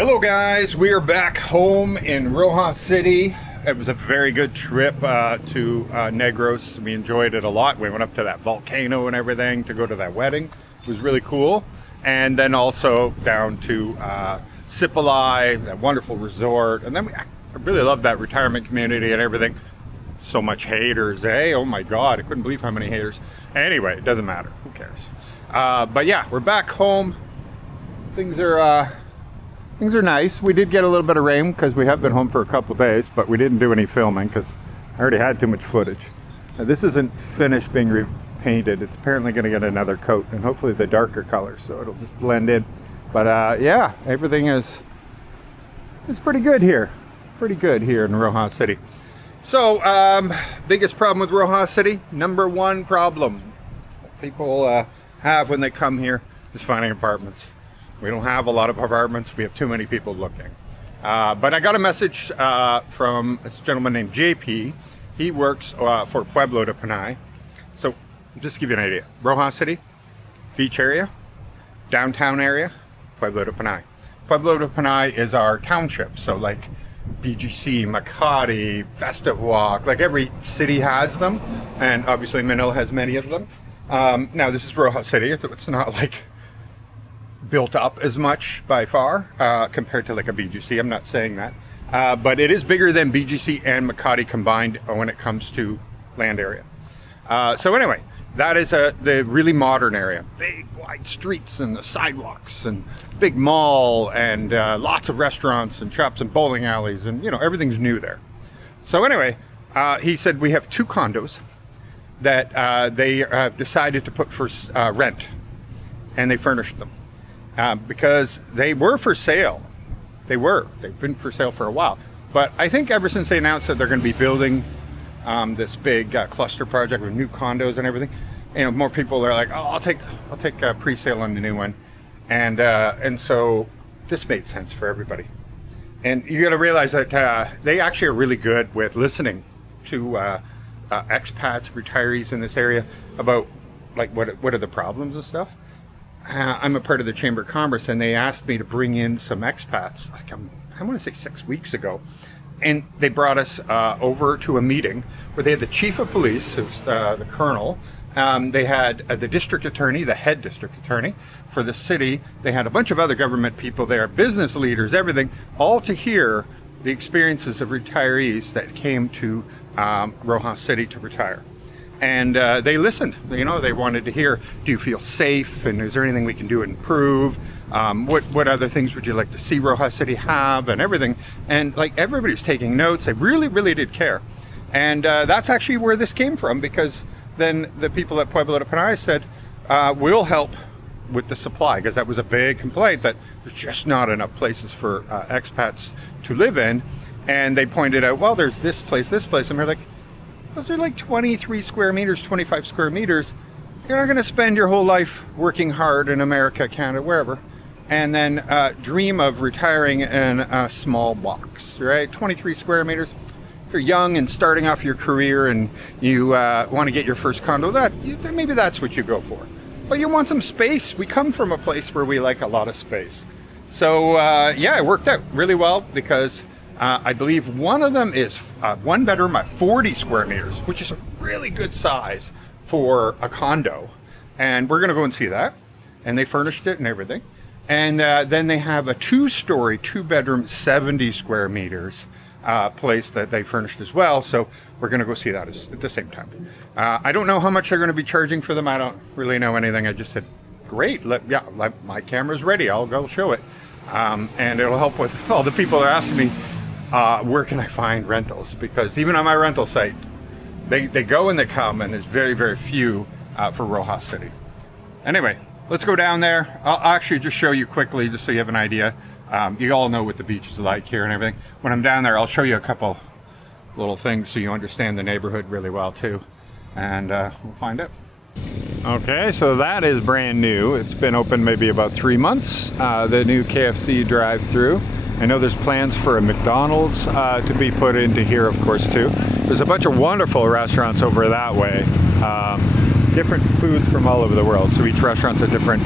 Hello guys, we are back home in Roa City. It was a very good trip to Negros. We enjoyed it a lot. We went up to that volcano and everything to go to that wedding. It was really cool. And then also down to Cipolai, that wonderful resort. And then I really loved that retirement community and everything. So much haters, eh? Oh my God, I couldn't believe how many haters. Anyway, it doesn't matter, who cares? But yeah, we're back home. Things are nice. We did get a little bit of rain because we have been home for a couple days, but we didn't do any filming because I already had too much footage. Now, this isn't finished being repainted. It's apparently going to get another coat and hopefully the darker color, so it'll just blend in. But yeah, everything it's pretty good here. Pretty good here in Roa City. So, biggest problem with Roa City, number one problem that people have when they come here is finding apartments. We don't have a lot of apartments. We have too many people looking. But I got a message from this gentleman named JP. He works for Pueblo De Panay. So just to give you an idea, Roa City, beach area, downtown area, Pueblo De Panay. Pueblo De Panay is our township. So like BGC, Makati, Festive Walk, like every city has them. And obviously Manila has many of them. Now this is Roa City. It's not like built up as much by far compared to like a BGC. I'm not saying that, but it is bigger than BGC and Makati combined when it comes to land area. So anyway, that is the really modern area. Big wide streets and the sidewalks and big mall and lots of restaurants and shops and bowling alleys and everything's new there. So anyway, he said we have 2 condos that they have decided to put for rent, and they furnished them. Because they were for sale. They've been for sale for a while. But I think ever since they announced that they're going to be building this big cluster project with new condos and everything, more people are like, oh, I'll take a pre-sale on the new one. And so this made sense for everybody. And you got to realize that they actually are really good with listening to expats, retirees in this area about like what are the problems and stuff. I'm a part of the Chamber of Commerce, and they asked me to bring in some expats, like I want to say 6 weeks ago. And they brought us over to a meeting where they had the chief of police, who's the colonel. They had the district attorney, the head district attorney for the city. They had a bunch of other government people there, business leaders, everything, all to hear the experiences of retirees that came to Roa City to retire. And they listened. They wanted to hear, do you feel safe? And is there anything we can do to improve? What other things would you like to see Roa City have and everything? And like everybody's taking notes. They really, really did care. And that's actually where this came from, because then the people at Pueblo de Panay said, we'll help with the supply, because that was a big complaint that there's just not enough places for expats to live in. And they pointed out, well, there's this place, and we're like, those are like 23 square meters, 25 square meters. You're not going to spend your whole life working hard in America, Canada, wherever, and then dream of retiring in a small box, right? 23 square meters. If you're young and starting off your career and you want to get your first condo, maybe that's what you go for. But you want some space. We come from a place where we like a lot of space. So yeah, it worked out really well, because I believe one of them is 1 bedroom at 40 square meters, which is a really good size for a condo. And we're going to go and see that. And they furnished it and everything. And then they have a 2-story, 2-bedroom, 70 square meters place that they furnished as well. So we're going to go see that at the same time. I don't know how much they're going to be charging for them. I don't really know anything. I just said, great. My camera's ready. I'll go show it. And it'll help with all the people that are asking me, where can I find rentals? Because even on my rental site, they go and they come, and there's very, very few for Roa City. Anyway, let's go down there. I'll actually just show you quickly, just so you have an idea. You all know what the beach is like here and everything. When I'm down there, I'll show you a couple little things so you understand the neighborhood really well too. And we'll find out. Okay, so that is brand new. It's been open maybe about 3 months. The new KFC drive-through. I know there's plans for a McDonald's to be put into here, of course, too. There's a bunch of wonderful restaurants over that way. Different foods from all over the world. So each restaurant's a different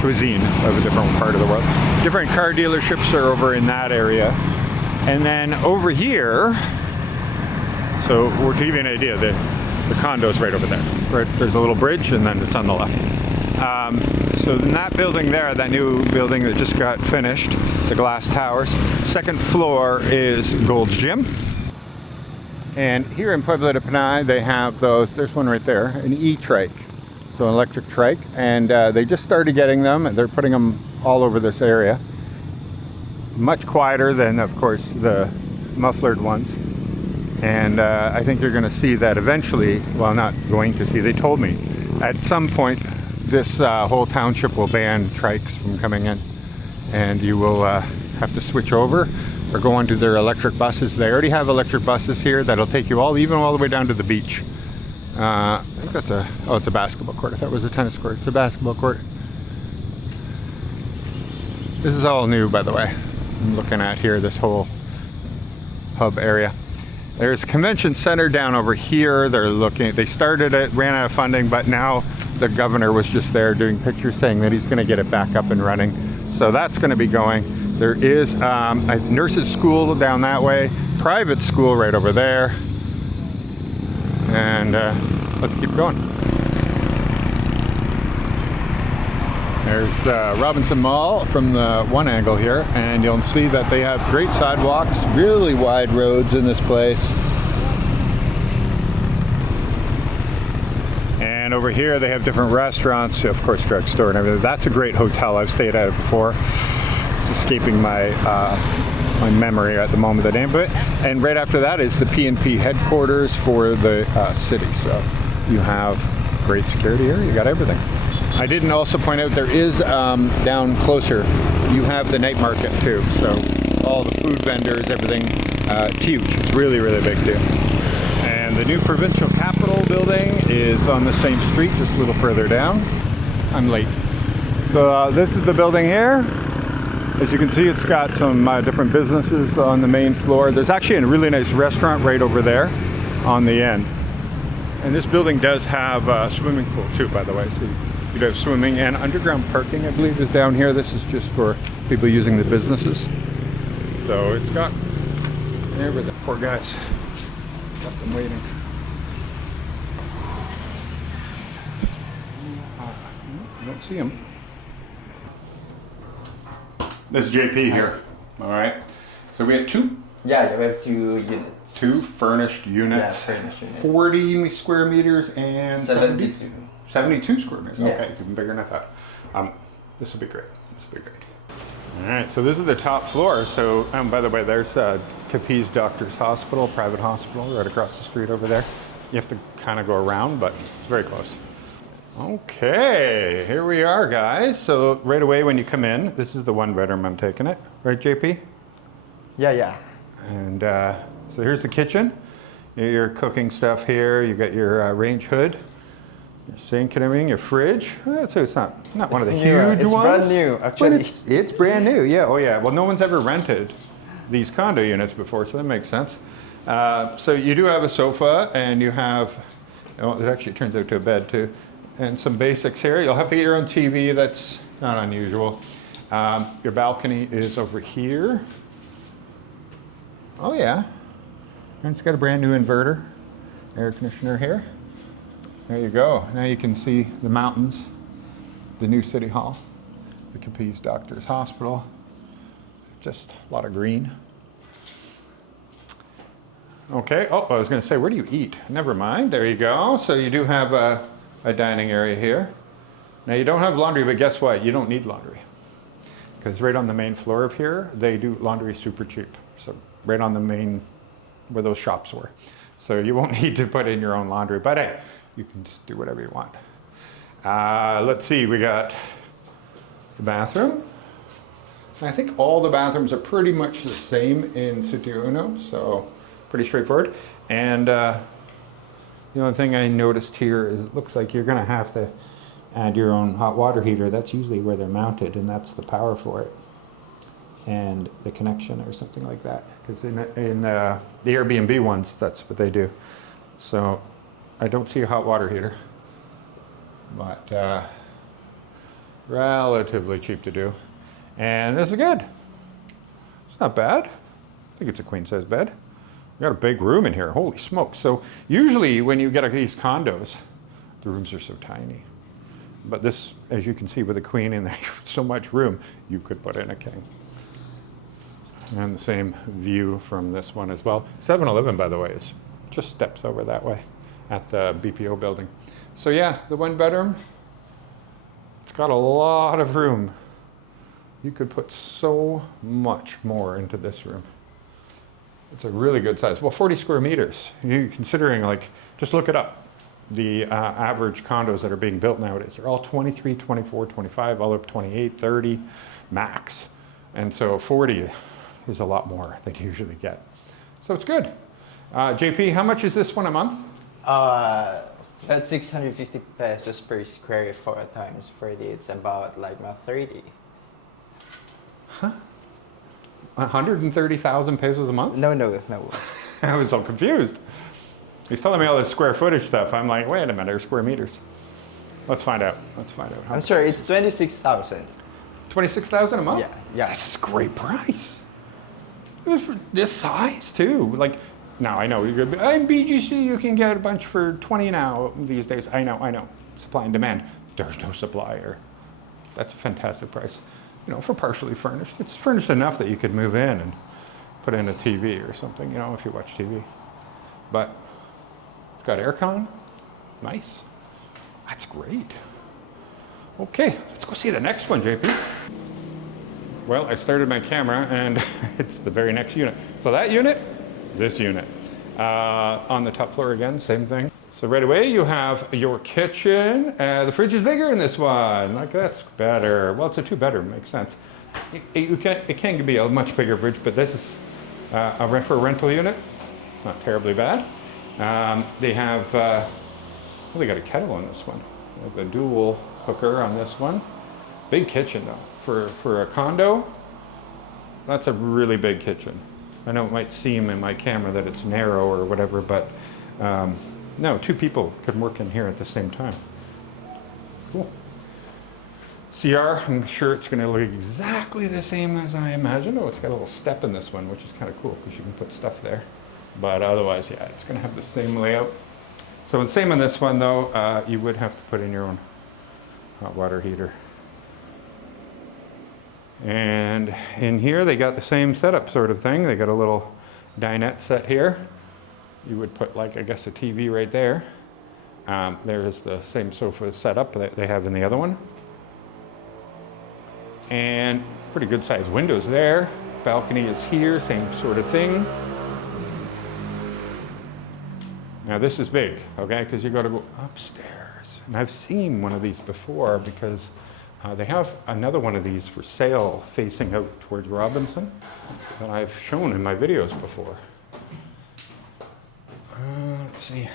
cuisine of a different part of the world. Different car dealerships are over in that area. And then over here, so to give you an idea, the condo's right over there. Right, there's a little bridge and then it's on the left. So in that building there, that new building that just got finished, the glass towers, second floor is Gold's Gym. And here in Pueblo De Panay, they have those, there's one right there, an e-trike, so an electric trike. And they just started getting them, and they're putting them all over this area. Much quieter than, of course, the mufflered ones. And I think you're going to see that eventually, well, not going to see, they told me, at some point, this whole township will ban trikes from coming in. And you will have to switch over or go onto their electric buses. They already have electric buses here that'll take you even all the way down to the beach. I think that's it's a basketball court. I thought it was a tennis court. It's a basketball court. This is all new, by the way. I'm looking at here, this whole hub area. There's a convention center down over here. They started it, ran out of funding, but now the governor was just there doing pictures saying that he's going to get it back up and running. So that's going to be going. There is a nurses' school down that way, private school right over there. And let's keep going. There's the Robinson Mall from the one angle here, and you'll see that they have great sidewalks, really wide roads in this place. And over here they have different restaurants, of course drugstore and everything. That's a great hotel. I've stayed at it before. It's escaping my my memory at the moment, the name of it. And right after that is the PNP headquarters for the city. So you have great security here. You got everything. I didn't also point out there is down closer, you have the night market too. So all the food vendors, everything, it's huge. It's really, really big too. And the new provincial capital building is on the same street, just a little further down. I'm late. So this is the building here. As you can see, it's got some different businesses on the main floor. There's actually a really nice restaurant right over there on the end. And this building does have a swimming pool too, by the way. So you'd have swimming and underground parking, I believe, is down here. This is just for people using the businesses. So it's got everything. Poor guys. Left them waiting. I don't see them. This is JP here. All right. So we have two. Yeah, we have 2 units. 2 furnished units. Yeah, furnished units. 40 square meters and 72. 72 square meters. Yeah. Okay, it's even bigger than I thought. This will be great. This will be great. All right, so this is the top floor. So, by the way, there's Capiz Doctors Hospital, private hospital, right across the street over there. You have to kind of go around, but it's very close. Okay, here we are, guys. So right away when you come in, this is the one bedroom I'm taking it. Right, JP? Yeah. And so here's the kitchen. Your cooking stuff here. You got your range hood, your sink and everything, your fridge. So it's not one of the huge it's ones. It's brand new, actually. But it's brand new, yeah. Oh yeah, well no one's ever rented these condo units before, so that makes sense. So you do have a sofa, and you have, it actually turns out to a bed too. And some basics here. You'll have to get your own TV. That's not unusual. Your balcony is over here. Oh yeah. And it's got a brand new inverter. Air conditioner here. There you go. Now you can see the mountains. The new City Hall. The Capiz Doctors Hospital. Just a lot of green. Okay. Oh, I was going to say, where do you eat? Never mind. There you go. So you do have a dining area here. Now you don't have laundry, but guess what? You don't need laundry. Because right on the main floor of here, they do laundry super cheap. So right on the main, where those shops were. So you won't need to put in your own laundry, but hey, you can just do whatever you want. Let's see, we got the bathroom. I think all the bathrooms are pretty much the same in City Uno, so pretty straightforward. And the only thing I noticed here is it looks like you're going to have to add your own hot water heater. That's usually where they're mounted, and that's the power for it. And the connection or something like that. Because in the Airbnb ones, that's what they do. So I don't see a hot water heater. But Relatively cheap to do. And this is good. It's not bad. I think it's a queen size bed. We got a big room in here, holy smokes. So usually when you get these condos, the rooms are so tiny. But this, as you can see with a queen in there, so much room, you could put in a king. And the same view from this one as well. 7-Eleven, by the way, is just steps over that way at the BPO building. So yeah, the 1 bedroom, it's got a lot of room. You could put so much more into this room. It's a really good size. Well, 40 square meters. You're considering, like, just look it up. The average condos that are being built nowadays, they're all 23, 24, 25, all up 28, 30 max. And so 40 is a lot more than you usually get. So it's good. JP, how much is this one a month? That's 650 pesos per square for times 40. It's about like 30. Huh? 130,000 pesos a month? No. I was so confused. He's telling me all this square footage stuff. I'm like, wait a minute, they're square meters. Let's find out. I'm sorry, it's 26,000. 26,000 a month? Yeah. This is a great price. This size too. Like, now I know you're good. In BGC, you can get a bunch for 20 now these days. I know. Supply and demand. There's no supplier. That's a fantastic price. You know, for partially furnished. It's furnished enough that you could move in and put in a TV or something, you know, if you watch TV. But it's got aircon. Nice. That's great. Okay, let's go see the next one, JP. Well, I started my camera and it's the very next unit. So that unit, this unit. On the top floor again, same thing. So right away you have your kitchen. The fridge is bigger in this one. Like, that's better. Well, it's a 2-bedroom, makes sense. It can be a much bigger fridge, but this is for a rental unit. Not terribly bad. They have, they got a kettle on this one. They have a dual cooker on this one. Big kitchen though. For a condo, that's a really big kitchen. I know it might seem in my camera that it's narrow or whatever, but no, 2 people could work in here at the same time. Cool. CR, I'm sure it's going to look exactly the same as I imagined. Oh, it's got a little step in this one, which is kind of cool because you can put stuff there. But otherwise, yeah, it's going to have the same layout. So the same on this one, though, you would have to put in your own hot water heater. And in here, they got the same setup sort of thing. They got a little dinette set here. You would put, like, I guess, a TV right there. There's the same sofa setup that they have in the other one. And pretty good sized windows there. Balcony is here, same sort of thing. Now this is big, okay, because you got to go upstairs. And I've seen one of these before because they have another one of these for sale facing out towards Robinson that I've shown in my videos before. Let's see.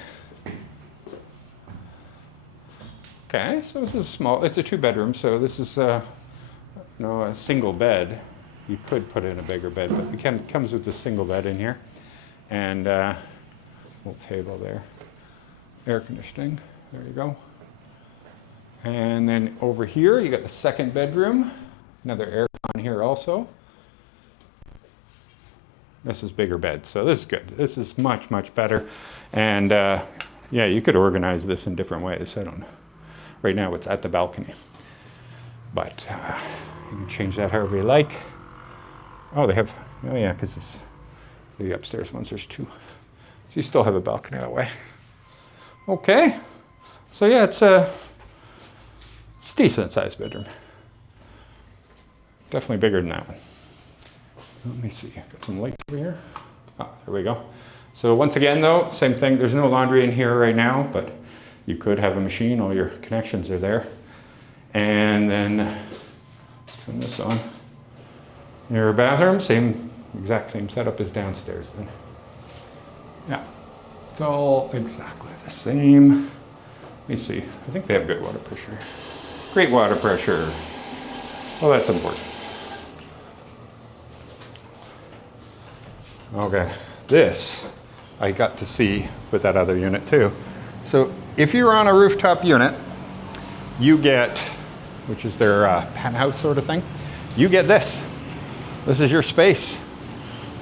Okay, so this is small. It's a 2-bedroom, so this is a single bed. You could put in a bigger bed, but it comes with a single bed in here. And little table there. Air conditioning, there you go. And then over here, you got the 2nd bedroom. Another aircon here also. This is bigger bed, so this is good. This is much, much better. And yeah, you could organize this in different ways. I don't know. Right now it's at the balcony. But you can change that however you like. Oh, they have, oh yeah, because it's the upstairs ones, there's 2. So you still have a balcony that way. Okay. So yeah, it's a decent sized bedroom. Definitely bigger than that one. Let me see, got some lights over here. Oh, there we go. So once again though, same thing. There's no laundry in here right now, but you could have a machine. All your connections are there. And then, let's turn this on. Your bathroom, exact same setup as downstairs then. Yeah, it's all exactly the same. Let me see, I think they have good water pressure. Great water pressure. Well, that's important. Okay, this I got to see with that other unit too. So if you're on a rooftop unit, you get which is their penthouse sort of thing. You get this. This is your space.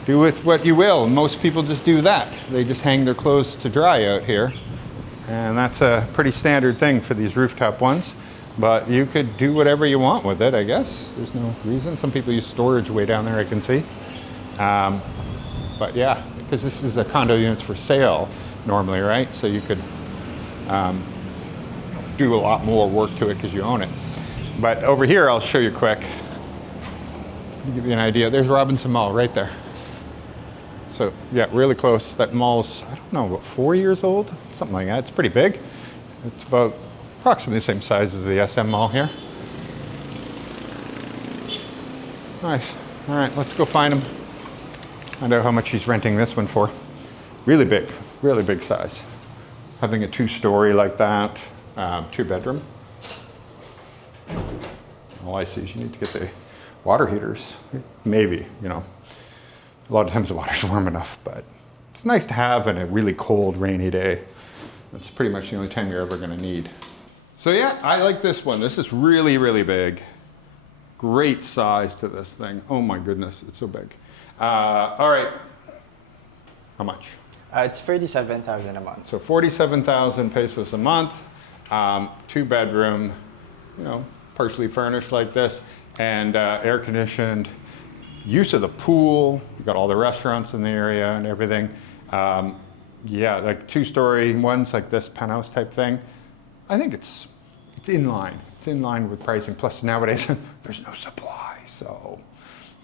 Do with what you will. Most people just do that. They just hang their clothes to dry out here. And that's a pretty standard thing for these rooftop ones. But you could do whatever you want with it, I guess. There's no reason. Some people use storage way down there, I can see. But yeah, because this is a condo units for sale normally, right? So you could do a lot more work to it because you own it. But over here, I'll show you quick. To give you an idea, there's Robinson Mall right there. So yeah, really close. That mall's, I don't know, about 4 years old, something like that. It's pretty big. It's about approximately the same size as the SM Mall here. Nice. All right, let's go find him. Find out how much he's renting this one for. Really big size. Having a 2-story like that, 2-bedroom. All I see is you need to get the water heaters. Maybe, you know. A lot of times the water's warm enough, but it's nice to have in a really cold, rainy day. That's pretty much the only time you're ever gonna need. So yeah, I like this one. This is really big. Great size to this thing. Oh my goodness, it's so big. All right, how much? It's 37,000 a month. So 47,000 pesos a month, 2-bedroom, you know, partially furnished like this, and air conditioned. Use of the pool, you got all the restaurants in the area and everything. Yeah, like 2-story ones like this penthouse type thing. I think it's in line. It's in line with pricing. Plus nowadays, there's no supply, so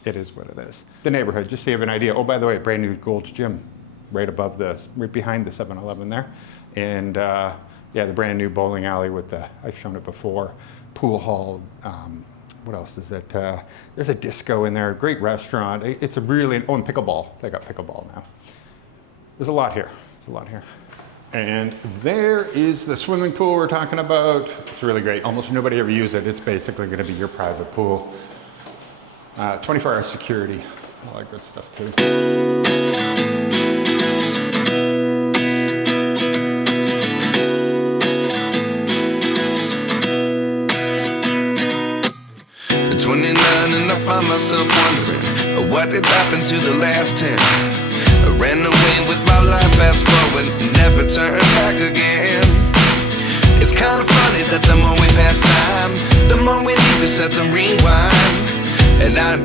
it is what it is. The neighborhood, just so you have an idea. Oh, by the way, brand new Gold's Gym right above this, right behind the 7-Eleven there. And yeah, the brand new bowling alley with the, I've shown it before, pool hall. What else is it? There's a disco in there, great restaurant. It's a really, oh, and pickleball. They got pickleball now. There's a lot here, And there is the swimming pool we're talking about. It's really great. Almost nobody ever uses it. It's basically gonna be your private pool. 24-hour security, all that good stuff too. And I find myself wondering what did happen to the last 10. I ran away with my life, fast forward, never turn back again. It's kind of funny that the more we pass time, the more we need to set the rewind. And 19